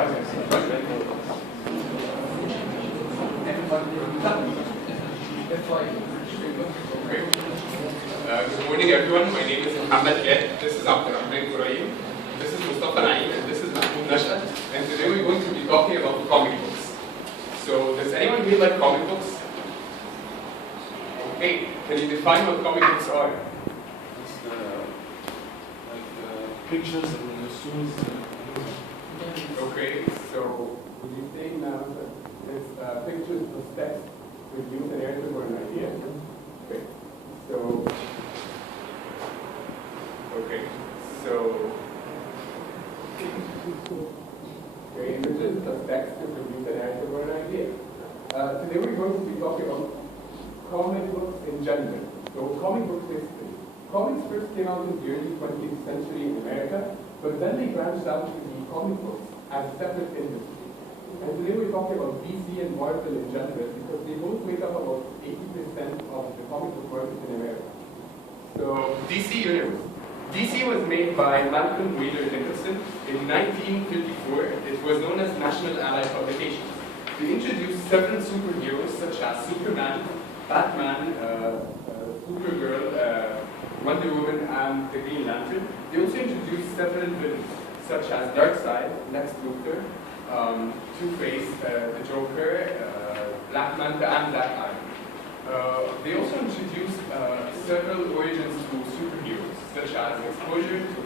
Good morning, everyone. My name is Mohammed Ed. This is Abdurrahman Quraim. This is Mustafa Naeem, and this is Mahmoud Nashat. And today we're going to be talking about comic books. So, does anyone here like comic books? Okay, can you define what comic books are? It's pictures and stories. Okay, so would you say now that it's pictures plus text with use a narrative or an idea? Okay, so images plus text to produce a narrative or an idea. Today we're going to be talking about comic books in general. So comic books history. Comics first came out in the early 20th century in America, but then they branched out to the comic books as a separate industry. And today we're talking about DC and Marvel in general because they both make up about 80% of the comic book market in America. So DC Universe. DC was made by Malcolm Wheeler Nicholson in 1954. It was known as National Allied Publications. They introduced several superheroes such as Superman, Batman, Supergirl, Wonder Woman, and the Green Lantern. They also introduced several villains such as Darkseid, Lex Luthor, Two-Face, the Joker, Black Manta, and Black Adam. They also introduced several origins to superheroes, such as exposure to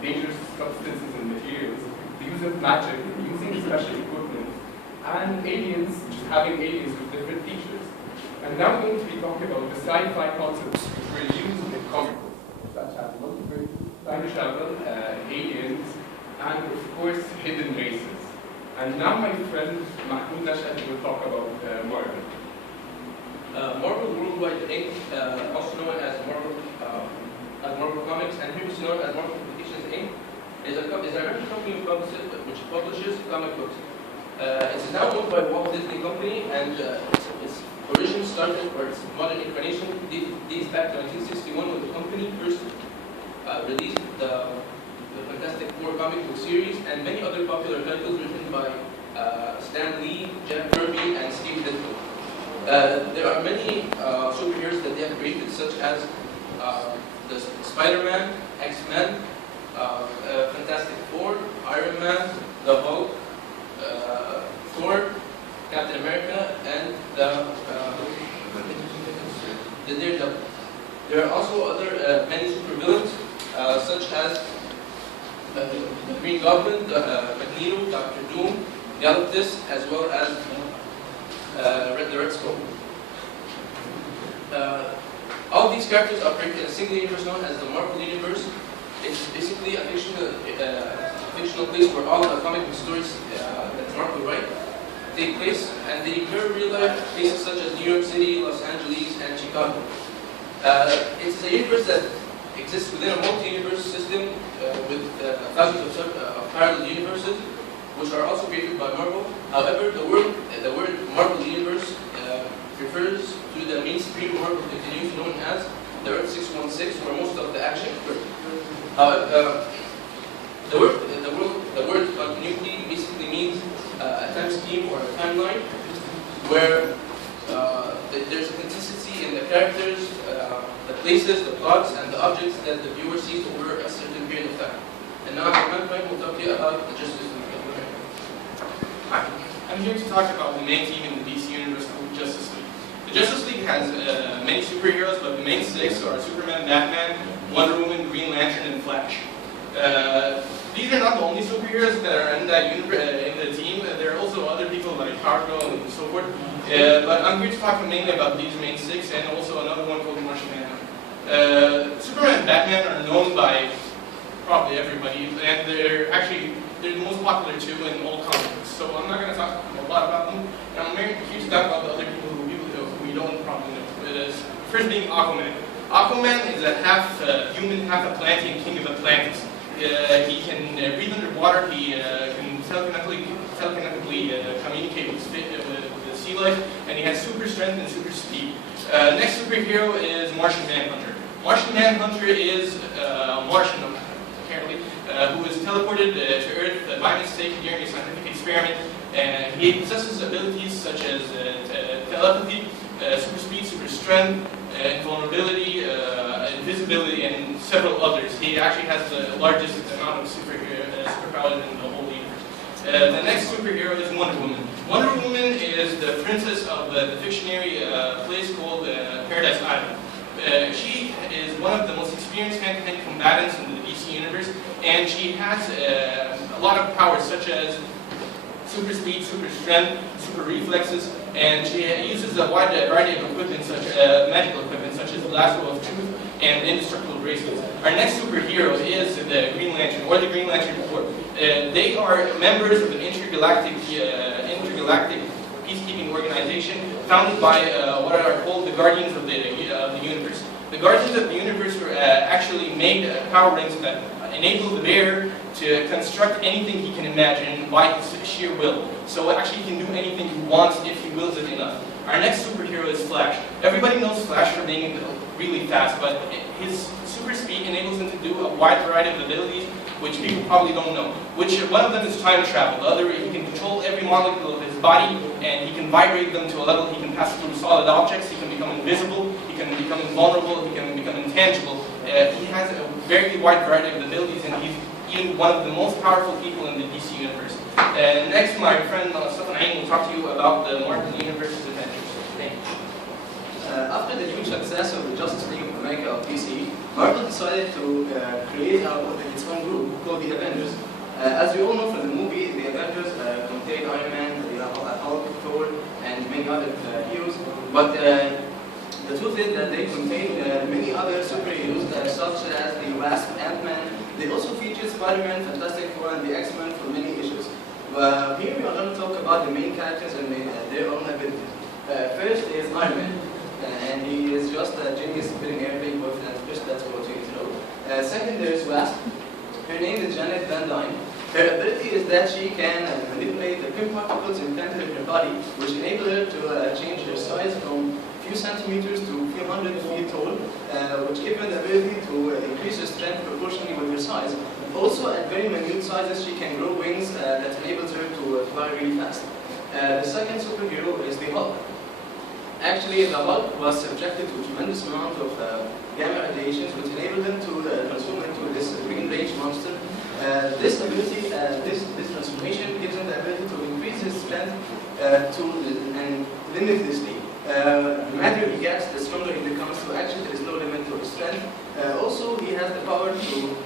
dangerous substances and materials, the use of magic, using special equipment, and aliens, just having aliens with different features. And now we're going to be talking about the sci-fi concepts which were used in comic books, such as multiverse, time travel, aliens, and of course, hidden races. And now my friend Mahmoud Nashat will talk about Marvel. Marvel Worldwide Inc., also known as Marvel Comics and previously known as Marvel Publications Inc., is an American company which publishes comic books. It is now owned by Walt Disney Company, and its origin started, or its modern incarnation dates back to 1961 when the company first released the Fantastic Four comic book series and many other popular titles written by Stan Lee, Jack Kirby, and Steve Ditko. There are many superheroes that they have created, such as the Spider-Man, X-Men, Fantastic Four, Iron Man, the Hulk, Thor, Captain America, and the Daredevil. There are also other many supervillains, such as the Green Goblin, Magneto, Dr. Doom, Galactus, as well as the Red Skull. All these characters operate in a single universe known as the Marvel Universe. It's basically a fictional place where all the comic book stories that Marvel write take place, and they mirror real-life places such as New York City, Los Angeles, and Chicago. It's a universe that exists within a multi-universe system with thousands of parallel universes, which are also created by Marvel. However, the word Marvel Universe refers to the mainstream Marvel continuity known as the Earth 616, where most of the action occurs. The word continuity basically means a time scheme or a timeline where there's a consistency in the characters, the places, the plots, and the objects that the viewer sees over a certain period of time. And now, Ahmed will talk to you about the Justice League. Hi, I'm here to talk about the main team in the DC Universe called Justice League. The Justice League has many superheroes, but the main six are Superman, Batman, Wonder Woman, Green Lantern, and Flash. These are not the only superheroes that are in that in the team. There are also other people like Power Girl and so forth. But I'm here to talk mainly about these main six and also another one called Martian Manhunter. Superman and Batman are known by probably everybody, and they're the most popular two in all comic books. So I'm not going to talk a lot about them. And I'm here to talk about the other people who we don't probably know. First being Aquaman. Aquaman is a half human, half Atlantean king of Atlantis. He can breathe underwater. He can telekinetically communicate with the sea life, and he has super strength and super speed. Next superhero is Martian Manhunter. Martian Manhunter is a Martian, apparently, who was teleported to Earth by mistake during a scientific experiment. He possesses abilities such as telepathy, super speed, super strength, invulnerability, invisibility, and several others. He actually has the largest amount of superpowers in the whole universe. The next superhero is Wonder Woman. Wonder Woman is the princess of the fictionary place called Paradise Island. She is one of the most experienced hand-to-hand combatants in the DC universe, and she has a lot of powers such as super speed, super strength, super reflexes, and she uses a wide variety of equipment, such magical equipment, such as the Lasso of Truth and indestructible bracelets. Our next superhero is the Green Lantern, or the Green Lantern Corps. They are members of an intergalactic peacekeeping organization founded by what are called the Guardians of the Universe. The Guardians of the Universe were actually made power rings that enable the bearer to construct anything he can imagine by his sheer will. So actually he can do anything he wants if he wills it enough. Our next superhero is Flash. Everybody knows Flash for being really fast, but his super speed enables him to do a wide variety of abilities which people probably don't know. One of them is time travel. The other, he can control every molecule of his body, and he can vibrate them to a level he can pass through solid objects, he can become invisible, he can become invulnerable, he can become intangible. He has a very wide variety of abilities, and he's even one of the most powerful people in the DC universe. Next, my friend Mustafa Naeem will talk to you about the Marvel Universe's adventures. Thank you. After the huge success of the Justice League of America of DC, Marvel decided to create its own group called the Avengers. As we all know from the movie, the Avengers contain Iron Man, the Hulk, Thor, and many other heroes. But the truth is that they contain many other superheroes, such as the Wasp, Ant-Man. They also feature Spider-Man, Fantastic Four, and the X-Men for many issues. Here we are going to talk about the main characters and their own abilities. First is Iron Man, and he is just a genius building airplane with an fish, that's what you need to know. Second, there is Wasp. Her name is Janet Van Dyne. Her ability is that she can manipulate the pin particles implanted in her body, which enable her to change her size from a few centimeters to a few hundred feet tall, which give her the ability to increase her strength proportionally with her size. Also, at very minute sizes, she can grow wings that enables her to fly really fast. The second superhero is the Hulk. Actually, the Hulk was subjected to a tremendous amount of gamma radiations, which enabled him to transform into this green rage monster. This ability, this transformation gives him the ability to increase his strength and limitlessly. The madder he gets, the stronger he becomes, so actually there is no limit to his strength. Also, he has the power to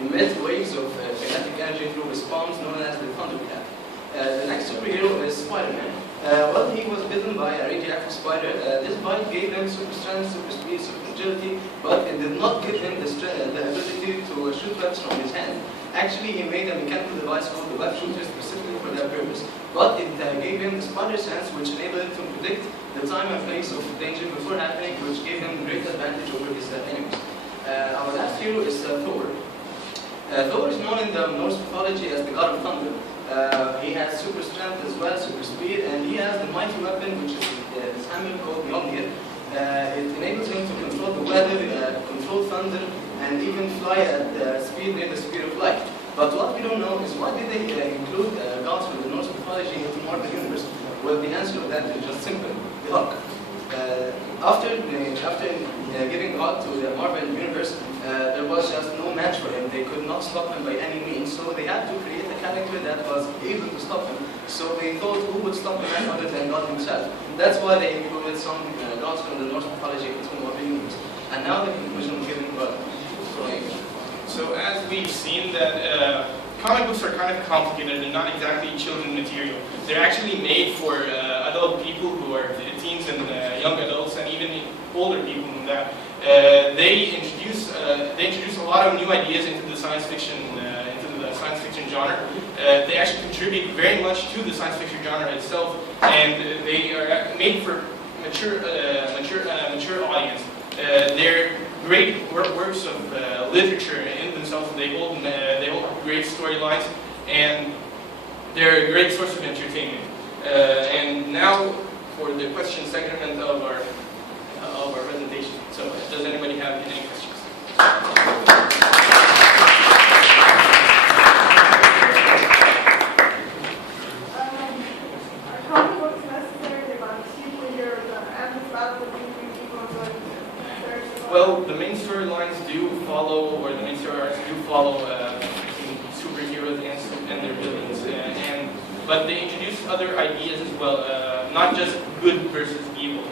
emit waves of kinetic energy through his palms, known as the thunderclap. The next superhero is Spider-Man. Well, he was bitten by a radioactive spider. This bite gave him super strength, super speed, super agility, but it did not give him the ability to shoot webs from his hand. Actually, he made a mechanical device called the web shooter specifically for that purpose. But it gave him the spider sense, which enabled him to predict the time and place of danger before happening, which gave him great advantage over his enemies. Our last hero is Thor. Thor is known in the Norse mythology as the god of thunder. He has super strength as well, super speed, and he has the mighty weapon, which is his hammer called Mjolnir. It enables him to control the weather, control thunder, and even fly at the speed near the speed of light. But what we don't know is why did they include gods from the Norse mythology into Marvel Universe? Well, the answer to that is just simple: the Hulk. After giving God to the Marvel Universe, there was just no match for him. They could not stop him by any means, so they had to create a character that was able to stop him. So they thought, who would stop the man other than God himself? That's why they included some gods from the Norse mythology into Marvel Universe. And now the conclusion was given well. So as we've seen that comic books are kind of complicated and not exactly children material. They're actually made for adult people who are teens and young adults, and even older people than that. They introduce a lot of new ideas into the science fiction genre. They actually contribute very much to the science fiction genre itself, and they are made for mature audience. They're great works of literature in themselves. They hold great storylines, and they're a great source of entertainment. And now for the question segment of our presentation. So, does anybody have any questions? but they introduced other ideas as well, not just good versus evil.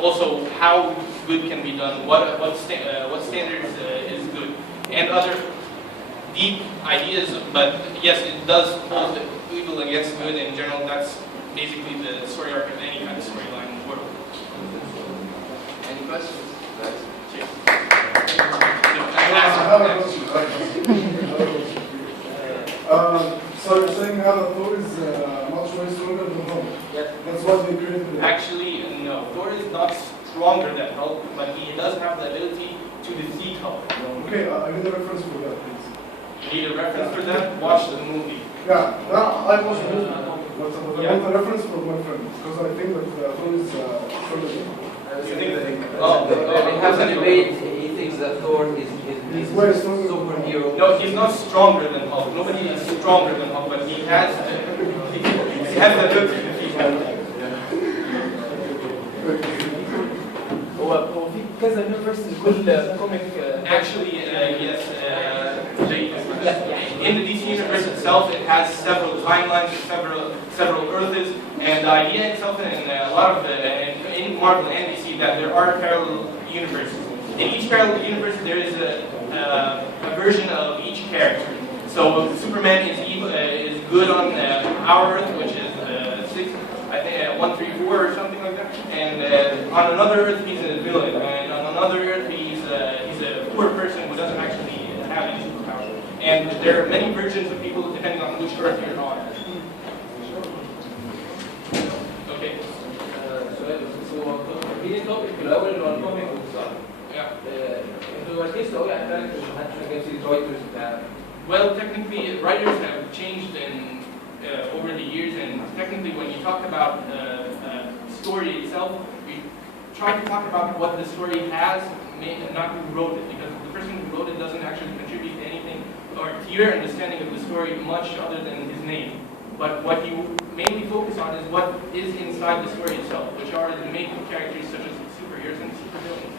Also, how good can be done, what standards is good, and other deep ideas. But yes, it does hold evil against good in general. That's basically the story arc of any kind of storyline in the world. Any questions, guys? Cheers. So you're saying now that Thor is much way stronger than Hulk? Yes. That's what they created. Actually, no. Thor is not stronger than Hulk, but he does have the ability to defeat Hulk. Okay, I need a reference for that, please. You need a reference for that? Watch the movie. Yeah, I was moving. But I want a reference for my friend, because I think that Thor is stronger than Hulk. You think that? We have a debate. He thinks that Thor is way stronger. superhero. No, he's not stronger than Hulk. Nobody is stronger than Hulk, but he has the ability to defeat Hulk. هو في كذا يونيفرس لكل كوميك Actually, yes. In the DC universe itself, it has several timelines, several Earths, and the idea itself, in a lot of in Marvel and DC, that there are parallel universes. In each parallel universe, there is a version of each character. So Superman is evil, is good on our Earth, which is 134 or something like that. And on another Earth, he's a villain. And on another Earth, he's a poor person who doesn't actually have any superpowers. And there are many versions of people depending on which Earth you're on. Okay. سؤال بس هو في توبيك في الاول اللي هو الكوميك والصح. انتوا ركزتوا قوي على الكاركترز محدش جاب سيره الرايترز بتاع. Well, technically, writers have changed over the years, and technically, when you talk about story itself, you try to talk about what the story has, not who wrote it, because the person who wrote it doesn't actually contribute to anything or to your understanding of the story much other than his name. But what you mainly focus on is what is inside the story itself, which are the main characters such as superheroes and supervillains.